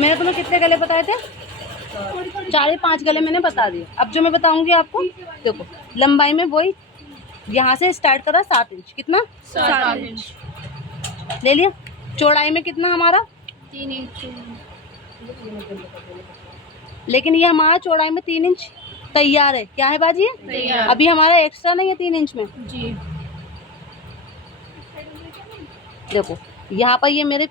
मैंने तुम्हें कितने गले बताए थे? 4 या 5 गले मैंने बता दिए। अब जो मैं बताऊंगी आपको, देखो लंबाई में वही यहाँ से स्टार्ट करा 7 इंच। कितना? 7 इंच ले लिया। चौड़ाई में कितना हमारा? 3 इंच। लेकिन ये हमारा चौड़ाई में 3 इंच तैयार है। क्या है बाजी? तैयार। अभी हमारा एक्स्ट्रा नहीं है 3 इंच में। जी। देखो यहाँ पर ये मेरे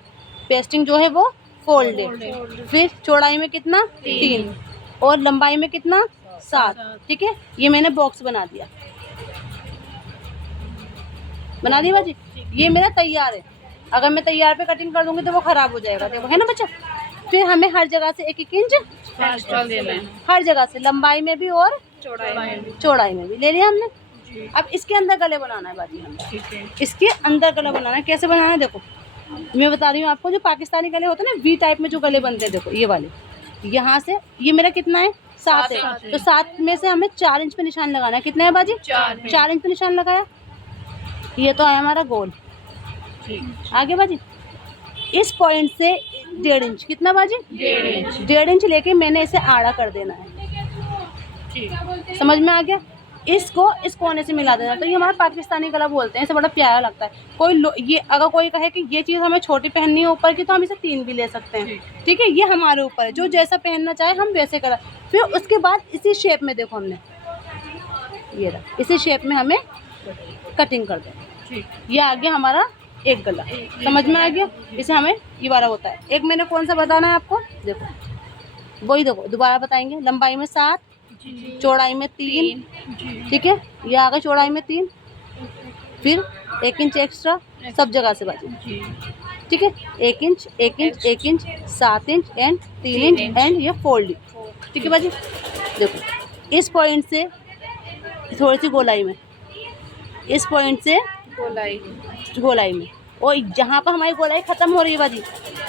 पेस्टिंग जो है वो फोल्ड है। फिर चौड़ाई में कितना? 3 और लंबाई में कितना? 7। ठीक है, ये मैंने बॉक्स बना दिया। बना दी बाजी? ये मेरा तैयार है। अगर मैं तैयार पे कटिंग कर दूंगी तो वो खराब हो जाएगा। देखो है ना बच्चा। फिर हमें हर जगह से 1-1 इंच एक्स्ट्रा देना है, हर जगह से, लंबाई में भी और चौड़ाई में भी ले लिया हमने। जी। अब इसके अंदर गले बनाना है बाजी हमें। ठीक है। इसके अंदर गला बनाना है। कैसे बनाना है? देखो मैं बता रही हूँ आपको। जो पाकिस्तानी गले होते हैं ना, वी टाइप में जो गले बनते हैं, देखो ये वाले, यहाँ से ये मेरा कितना है? 7 है। तो 7 में से हमें 4 इंच पे निशान लगाना है। कितना है बाजी? 4 इंच पे निशान लगाया। ये तो है हमारा गोल। आगे बाजी इस पॉइंट से 1.5 इंच। कितना बाजी? 1.5 इंच लेके मैंने इसे आड़ा कर देना है। समझ में आ गया? इसको इस कोने से मिला देना। तो ये हमारा पाकिस्तानी गला बोलते हैं। इसे बड़ा प्यारा लगता है। ये अगर कोई कहे कि ये चीज़ हमें छोटी पहननी है ऊपर की, तो हम इसे 3 भी ले सकते हैं। ठीक है, ये हमारे ऊपर है। जो जैसा पहनना चाहे हम वैसे करा। फिर उसके बाद इसी शेप में, देखो हमने ये रहा, इसी शेप में हमें कटिंग कर देना। ये आ गया हमारा एक गला। समझ में आ गया? इसे हमें ये वाला होता है। एक मैंने कौन सा बताना है आपको? देखो वही, देखो दोबारा बताएंगे। लंबाई में 7, चौड़ाई में 3। ठीक है, ये आ गया चौड़ाई में 3। फिर 1 इंच एक्स्ट्रा सब जगह से बाजी। ठीक है, 1 inch 1 inch 1 inch 7 inch and 3 inch and ये फोल्ड। ठीक है बाजी। देखो इस पॉइंट से थोड़ी सी गोलाई में, इस पॉइंट से गोलाई में, और जहाँ पर हमारी गोलाई खत्म हो रही है बाजी,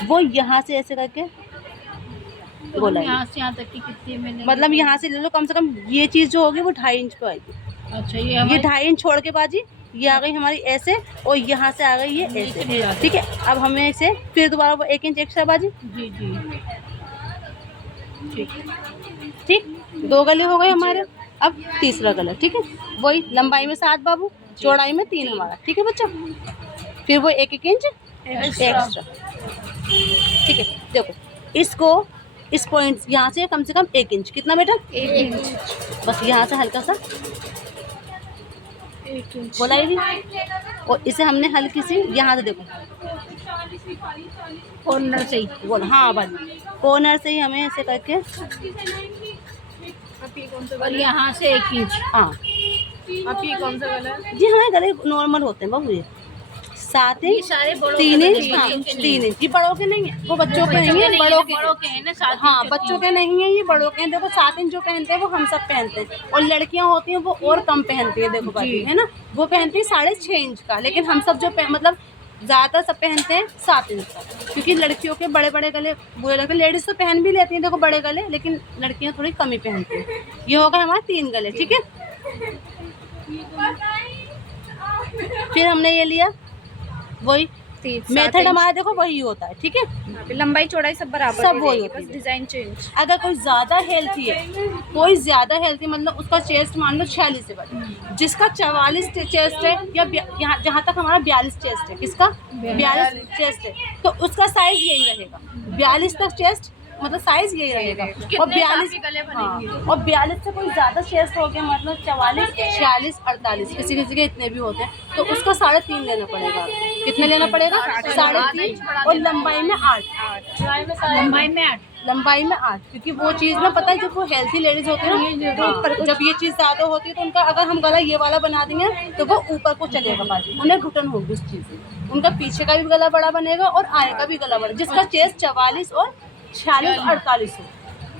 वो यहाँ से ऐसे करके गोलाई, यहाँ से यहाँ तक की कितनी मैंने, मतलब यहाँ से ले लो। कम से कम ये चीज़ जो होगी वो 2.5 इंच पे आएगी। अच्छा, ये 2.5 इंच छोड़ के बाजी ये आ गई हमारी ऐसे, और यहाँ से आ गई ये ऐसे। ठीक है, अब हमें इसे फिर दोबारा वो 1 इंच एक्स्ट्रा बाजी। जी। ठीक, 2 गले हो गए हमारे। अब तीसरा गला। ठीक है, वही लंबाई में 7 बाबू, चौड़ाई में 3 हमारा। ठीक है बच्चों, फिर वो 1-1 इंच एक्स्ट्रा। ठीक है, देखो इसको इस पॉइंट यहाँ से कम 1 इंच। कितना बेटा? 1 इंच। बस यहाँ से हल्का सा 1 इंच बोलाएगी, और इसे हमने हल्की सी यहाँ से, देखो कॉर्नर से ही बोल, हाँ बाजी कॉर्नर से ही हमें ऐसे करके, और यहाँ से 1 इंच। हाँ आप ये कौन सा गला है? जी, हमारे गले नॉर्मल होते हैं बाबू। ये 7 इंच 3 इंच, हाँ 3 इंच। ये बड़ों के नहीं है, वो बच्चों के नहीं है, बड़ों के हैं ना, 7 हाँ बच्चों के नहीं है, ये बड़ों के हैं। देखो 7 इंच जो पहनते हैं वो हम सब पहनते हैं, और लड़कियां होती हैं वो और कम पहनती है। देखो बाजी है ना, वो पहनती है 6.5 इंच का, लेकिन हम सब जो मतलब ज़्यादातर सब पहनते हैं 7 इंच का, क्योंकि लड़कियों के बड़े बड़े गले बुरे लगते हैं। लेडीज़ तो पहन भी लेती हैं देखो बड़े गले, लेकिन लड़कियां थोड़ी कम ही पहनती हैं। ये होगा हमारे 3 गले। ठीक है, फिर हमने ये लिया, वही मेथड हमारा देखो वही होता है। ठीक है, लंबाई चौड़ाई सब बराबर, सब वही होती बस है। Design change. अगर कोई ज़्यादा हेल्थी है, कोई ज़्यादा हेल्थी मतलब उसका चेस्ट मान लो 46 है बड़ा, जिसका 44 चेस्ट है, या यहाँ जहाँ तक हमारा 42 चेस्ट है, किसका 42 चेस्ट है, तो उसका साइज यही रहेगा। 42 तक चेस्ट मतलब साइज यही रहेगा। और 42 और 42 से कोई ज़्यादा चेस्ट हो गया, मतलब 44 46 48 किसी किसी के इतने भी होते हैं, तो उसका 3.5 लेना पड़ेगा। कितने लेना पड़ेगा? 3.5। और लंबाई में 8। लंबाई में 8, क्योंकि वो चीज़ ना पता है, जब वो हेल्थी लेडीज होती है ना, जब ये चीज़ ज़्यादा होती है तो उनका अगर हम गला ये वाला बना देंगे तो वो ऊपर को चलेगा बाजू, उन्हें घुटन होगी उस चीज़ से। उनका पीछे का भी गला बड़ा बनेगा और आगे का भी गला बड़ा, जिसका चेस्ट 44 और 46 48 हो।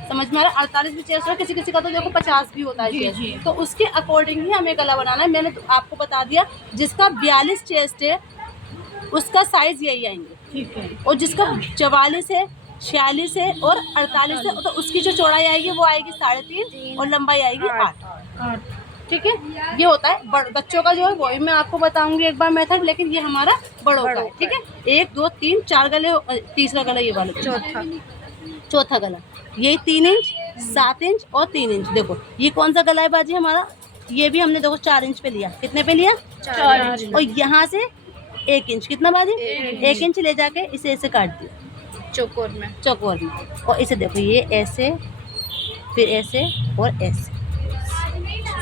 समझ में आ रहा है? 48 भी चेस्ट हो, किसी किसी का तो देखो 50 भी होता है चेस्ट, तो उसके अकॉर्डिंग ही हमें गला बनाना है। मैंने तो आपको बता दिया, जिसका 42 चेस्ट है उसका साइज यही आएंगे। ठीक है, और जिसका 44 है 46 है और 48 है, तो उसकी जो चौड़ाई आएगी वो आएगी 3.5 और लंबाई आएगी 8। ठीक है, ये होता है बच्चों का जो है, वही मैं आपको बताऊंगी एक बार मेथड, लेकिन ये हमारा बड़ों का है। ठीक है, 1 2 3 4 गले, तीसरा गला ये वाला, चौथा गला, ये 3 इंच, 7 इंच और 3 इंच। देखो ये कौन सा गला है बाजी हमारा, ये भी हमने देखो 4 इंच पे लिया। कितने पे लिया? 4 इंच। और यहाँ से 1 इंच, कितना बाजी? 1 इंच ले जाके इसे ऐसे काट दिया चौकोर में। चौकोर में। और इसे देखो ये ऐसे, फिर ऐसे और ऐसे।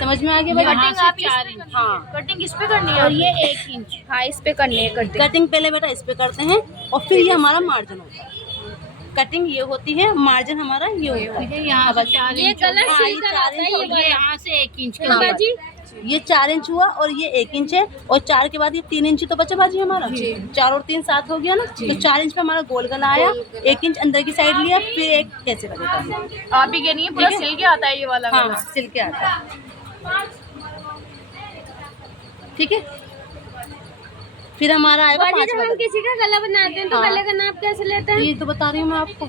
समझ में आ गया बाजी? कटिंग आप 4 इंच। हाँ, कटिंग इस पे करनी है और ये 1 इंच। हाँ इस पे करनी है कटिंग। कटिंग पहले बेटा इस पे करते हैं और फिर ये हमारा मार्जिन होता है। कटिंग ये होती है, मार्जिन हमारा ये होता है। यहाँ से 4 ये इंच। गला हाँ, ये सीधा 4 आता है, इंच ये यहाँ से 1 इंच हाँ, का। बाजी ये 4 इंच हुआ और ये 1 इंच है, और 4 के बाद ये 3 इंच तो बचा बाजी हमारा। 4 और 3 7 हो गया ना, तो 4 इंच पे हमारा गोल गला आया। 1 इंच अंदर की साइड लिया, फिर एक कैसे बनेगा। आप ही कह रही है पूरा सिल के आता है ये वाला हाँ, गला। सिल के आता है। ठीक है, फिर हमारा आएगा बाजी, जब 5वां हम गला। किसी का गला बनाते हैं तो हाँ। गले का नाप कैसे लेते हैं? ये तो बता रही हूँ मैं आपको।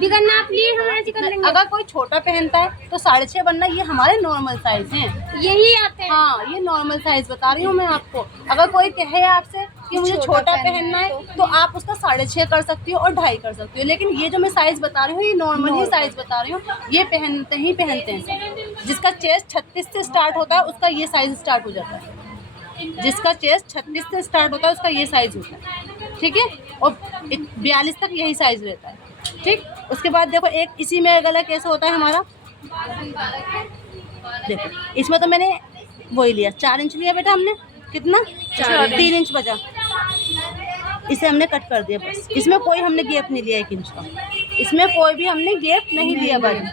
बिगर नाप लिए हम ऐसे कर लेंगे। अगर कोई छोटा पहनता है तो 6.5 बनना, ये हमारे नॉर्मल साइज हैं। यही आते हैं। हाँ, ये नॉर्मल साइज बता रही हूँ मैं आपको। अगर कोई कहे आपसे कि मुझे छोटा पहनना है तो आप उसका 6.5 कर सकती हो और 2.5 कर सकती हो, लेकिन ये जो मैं साइज बता रही हूँ ये नॉर्मल ही साइज बता रही हूँ। ये पहनते हैं सब। जिसका चेस्ट 36 से स्टार्ट होता है उसका ये साइज स्टार्ट हो जाता है। जिसका चेस्ट 36 से स्टार्ट होता है उसका ये साइज होता है। ठीक है, और 42 तक यही साइज रहता है। ठीक, उसके बाद देखो एक इसी में गला कैसे होता है हमारा। देखो इसमें तो मैंने वही लिया, 4 इंच लिया बेटा हमने। कितना? 3 इंच बचा, इसे हमने कट कर दिया बस। इसमें कोई हमने गैप नहीं लिया 1 इंच का, इसमें कोई भी हमने गैप नहीं लिया बाजी।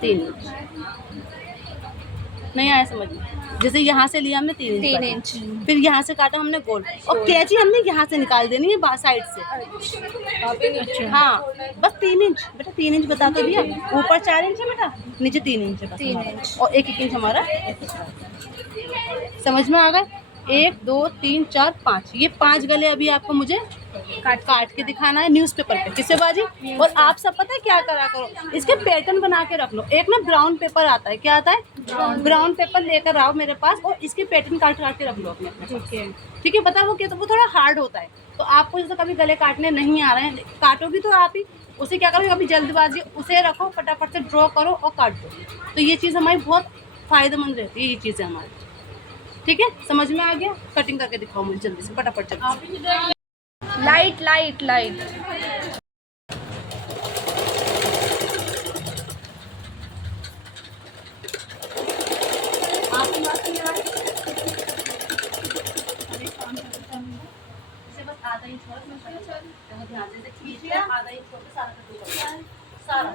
3 इंच नहीं आया समझ में? जैसे यहाँ से लिया हमने 3 3 इंच, इंच। फिर यहाँ से काटा हमने गोल, और कैची हमने यहाँ से निकाल देनी है साइड से। अच्छा। हाँ, बस 3 इंच बेटा, 3 इंच बता तो दिया। ऊपर 4 इंच है बेटा, नीचे 3 इंच है बस 3 हमारा। इंच। और 1 इंच हमारा समझ में आ गए? 1 2 3 4 5, ये 5 गले अभी आपको मुझे काट के दिखाना है न्यूज़पेपर पे। किससे बाजी? और आप सब पता है क्या करा करो, इसके पैटर्न बना के रख लो। एक ना ब्राउन पेपर आता है, क्या आता है? ब्राउन पेपर लेकर आओ मेरे पास और इसके पैटर्न काट के रख लो अपने। ठीक है, पता है वो क्या, तो वो थोड़ा हार्ड होता है। तो आपको जैसे कभी गले काटने नहीं आ रहे हैं, काटोगी तो आप ही उसे क्या करो, कभी जल्दबाजी उसे रखो, फटाफट से ड्रॉ करो और काट दो। तो ये चीज़ हमारी बहुत फ़ायदेमंद रहती है, ये चीज़ें हमारी। ठीक है, समझ में आ गया? कटिंग करके दिखाओ मुझे जल्दी से, फटाफट जल्दी। Light light light. इसे बस आधा इंच छोड़, ध्यान से खींच के आधा इंच छोड़ के सारा कटिंग करो, सारा।